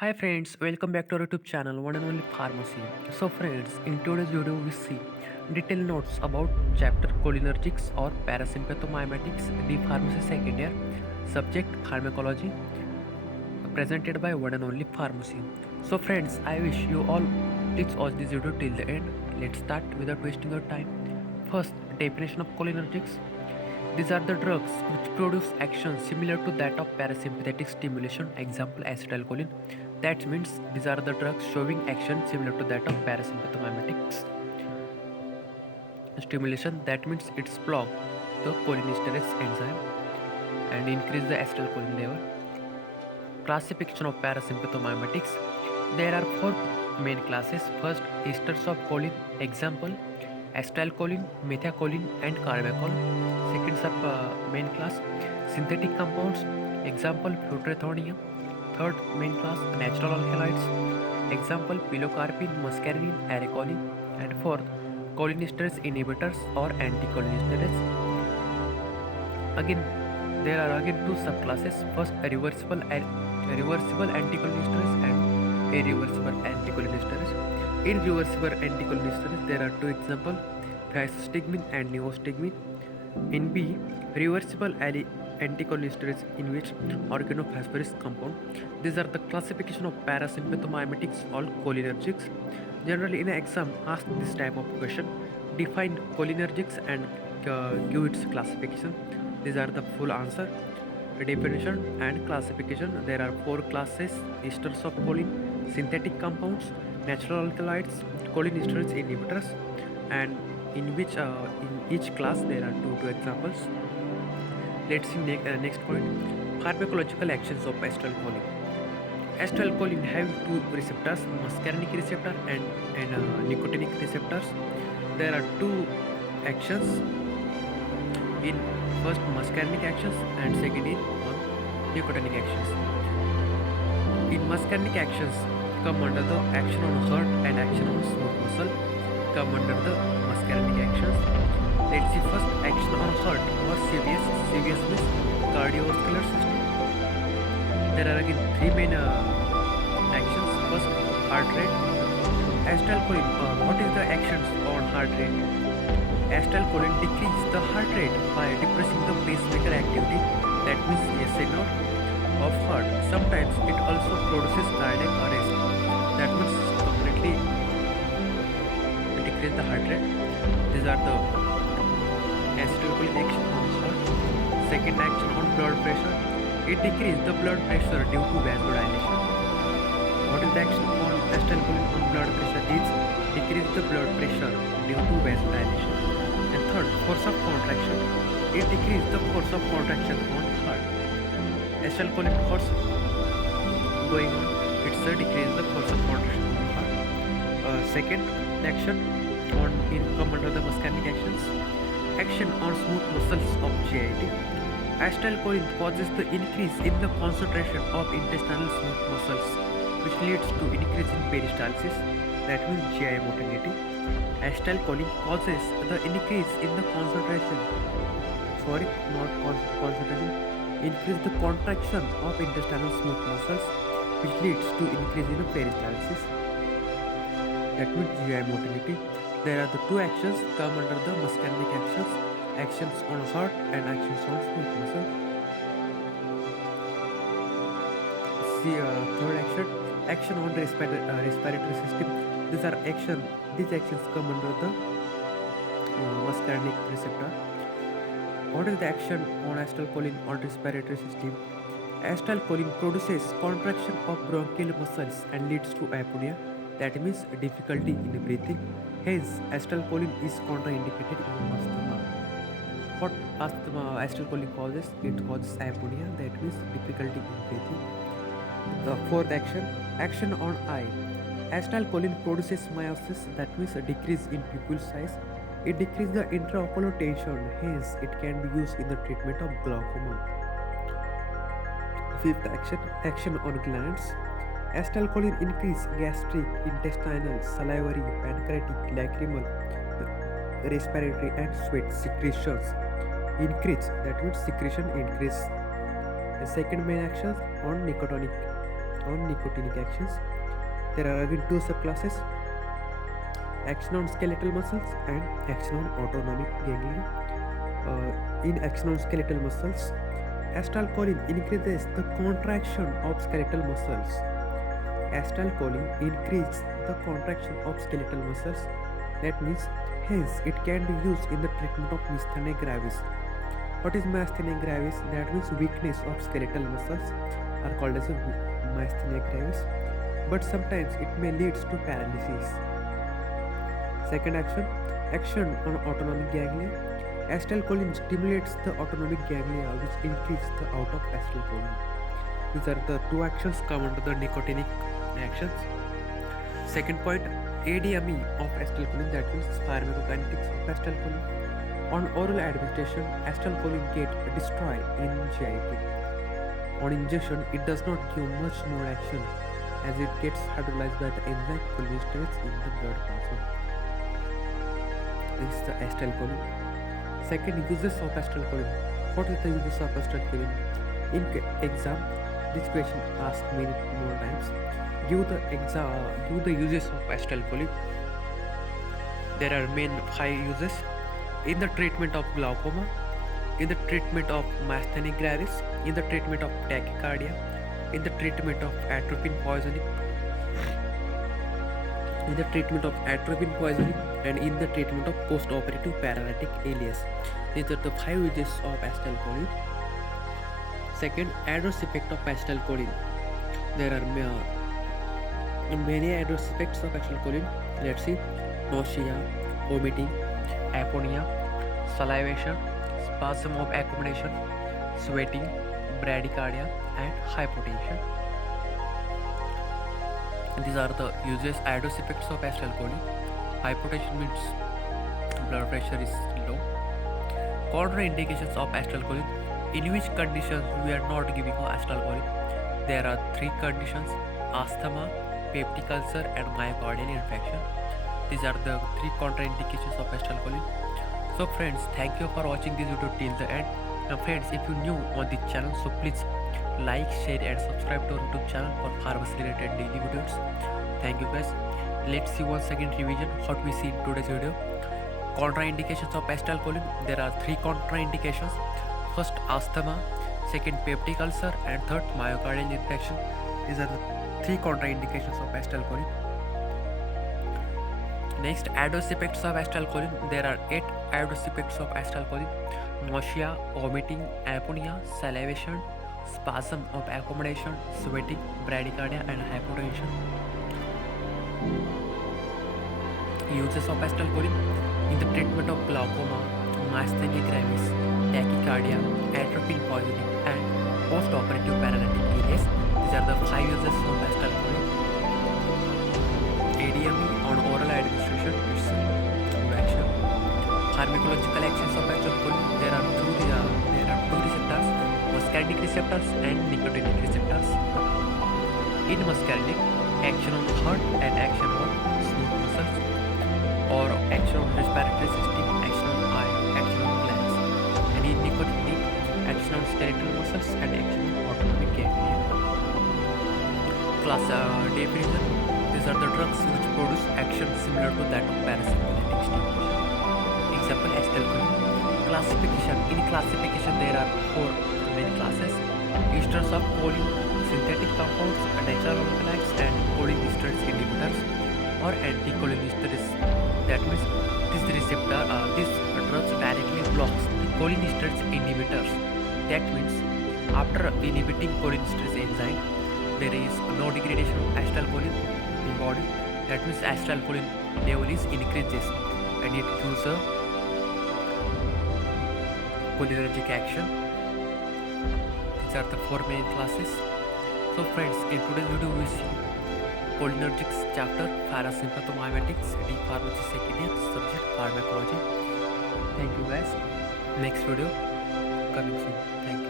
Hi friends, welcome back to our YouTube channel, one and only pharmacy. So friends, in today's video we see detailed notes about chapter Cholinergics or Parasympathomimetics, the pharmacy second year, subject pharmacology, presented by one and only pharmacy. So friends, I wish you all please watch this video till the end. Let's start without wasting your time. First, definition of cholinergics. These are the drugs which produce action similar to that of parasympathetic stimulation, example acetylcholine. That means these are the drugs showing action similar to that of parasympathomimetics stimulation. That means it's block the cholinesterase enzyme and increase the acetylcholine level. Classification of parasympathomimetics. There are four main classes. First, esters of choline, example acetylcholine, methacholine, and carbachol. Second sub main class, synthetic compounds, example deuterothonium. Third main class, natural alkaloids, example pilocarpine, muscarinin, arecolin. And fourth, cholinesterase inhibitors or anticholinesterase. Again, there are again two subclasses. First, reversible anticholinesterase and irreversible anticholinesterase. In reversible anticholinesterase, there are two examples: physostigmine and neostigmine. In B, reversible anticholinesterase in which organophosphorus compound. These are the classification of parasympathomimetics or cholinergics. Generally, in an exam, ask this type of question: define cholinergics and give its classification. These are the full answer, definition and classification. There are four classes: esters of choline, synthetic compounds, natural alkaloids, cholinesterase inhibitors, and in each class there are two examples. Let's see next point: pharmacological actions of acetylcholine. Acetylcholine have two receptors: muscarinic receptor and nicotinic receptors. There are two actions in first muscarinic actions and second in nicotinic actions. In muscarinic actions come under the action on heart and action on smooth muscle come under the muscarinic actions. Let's see first action on heart or CVS. CVS means cardiovascular system. There are again three main actions. First, heart rate. Acetylcholine. What is the actions on heart rate? Acetylcholine decreases the heart rate by depressing the pacemaker activity. That means SNR of heart. Sometimes it also produces cardiac arrest. That means completely decrease the heart rate. These are the acetylcholine action on heart. Second action on blood pressure. It decreases the blood pressure due to vasodilation. What is the action on acetylcholine on blood pressure? Is decrease the blood pressure due to vasodilation. And third, force of contraction. It decreases the force of contraction on heart. Acetylcholine force going on, it's a decrease the force of contraction on heart. Second action on in come under the muscarinic actions. Action on smooth muscles of GIT. Acetylcholine causes the increase in the concentration of intestinal smooth muscles, which leads to increase in peristalsis. That means GI motility. Acetylcholine causes the increase in the concentration. Sorry, not concentration. Increase the contraction of intestinal smooth muscles, which leads to increase in the peristalsis. That means GI motility. There are the two actions come under the muscarinic actions: actions on heart and actions on smooth muscle. See, third action on respiratory system. These actions come under the muscarinic receptor. What is the action on acetylcholine on respiratory system? Acetylcholine produces contraction of bronchial muscles and leads to apnea. That means difficulty in breathing. Hence, acetylcholine is contraindicated in asthma. What asthma acetylcholine causes? It causes apnea. That means difficulty in breathing. The fourth action on eye. Acetylcholine produces miosis. That means a decrease in pupil size. It decreases the intraocular tension, hence it can be used in the treatment of glaucoma. Fifth action on glands. Acetylcholine increase gastric, intestinal, salivary, pancreatic, lacrimal, respiratory and sweat secretions. That means secretion increase. The second main action on nicotinic on nicotinic actions. There are again two subclasses: action on skeletal muscles and action on autonomic ganglia. In action on skeletal muscles, acetylcholine increases the contraction of skeletal muscles. Acetylcholine increases the contraction of skeletal muscles. That means, hence, it can be used in the treatment of myasthenia gravis. What is myasthenia gravis? That means weakness of skeletal muscles are called as a myasthenia gravis. But sometimes it may lead to paralysis. Second action on autonomic ganglia. Acetylcholine stimulates the autonomic ganglia, which increases the out of acetylcholine. These are the two actions common to the nicotinic actions. Second point, ADME of acetylcholine, that means pharmacokinetics of acetylcholine. On oral administration, acetylcholine get destroyed in GIT. On injection, it does not give much more action as it gets hydrolyzed by the enzyme cholinesterase in the blood plasma. This is the acetylcholine. Second, uses of acetylcholine. What is the uses of acetylcholine? In exam, this question asked many more times. Give the uses of acetylcholine. There are main 5 uses: in the treatment of glaucoma, in the treatment of myasthenia gravis, in the treatment of tachycardia, in the treatment of atropine poisoning, and in the treatment of post-operative paralytic alias. These are the 5 uses of acetylcholine. Second, adverse effect of acetylcholine. There are many adverse effects of acetylcholine. Let's see: nausea, vomiting, apnea, salivation, spasm of accommodation, sweating, bradycardia, and hypotension. These are the uses adverse effects of acetylcholine. Hypotension means blood pressure is low. Contraindications of acetylcholine. In which conditions we are not giving acetylcholine? There are 3 conditions: asthma, peptic ulcer, and myocardial infarction. These are the 3 contraindications of acetylcholine. So friends, thank you for watching this video till the end. Now friends, if you're new on this channel, so please like, share and subscribe to our YouTube channel for pharmacy related daily videos. Thank you guys. Let's see once again revision what we see in today's video. Contraindications of acetylcholine. There are 3 contraindications. First, asthma. Second, peptic ulcer, and third, myocardial infarction. These are the 3 contraindications of acetylcholine. Next, adverse effects of acetylcholine. There are 8 adverse effects of acetylcholine: nausea, vomiting, apnea, salivation, spasm of accommodation, sweating, bradycardia, and hypotension. Uses of acetylcholine in the treatment of glaucoma, myasthenia gravis, tachycardia, atropine poisoning, and post-operative paralytic alias. These are the 5 uses of acetylcholine. ADME on oral administration, it's good action. Pharmacological actions of acetylcholine. There are two receptors: muscarinic receptors and nicotinic receptors. In muscarinic, action on heart and action on smooth muscles, or action on respiratory system, action on eye, action on glands. And in nicotinic, action on skeletal muscles and action on autonomic ganglia. Class definition. These are the drugs which produce action similar to that of parasympathetic stimulation. Example: acetylcholine. Classification. In classification, there are 4 main classes: esters of choline, synthetic compounds, natural alkaloids, and cholinesterase inhibitors or anticholinesterase. That means these drugs directly blocks the cholinesterase inhibitors. That means after inhibiting cholinesterase enzyme, there is no degradation of acetylcholine in body. That means acetylcholine level is increases and it gives a cholinergic action. These are the 4 main classes. So friends, in today's video we see Cholinergics chapter, Parasympathomimetics, D pharmacy second year, subject pharmacology. Thank you guys. Next video coming soon. Thank you.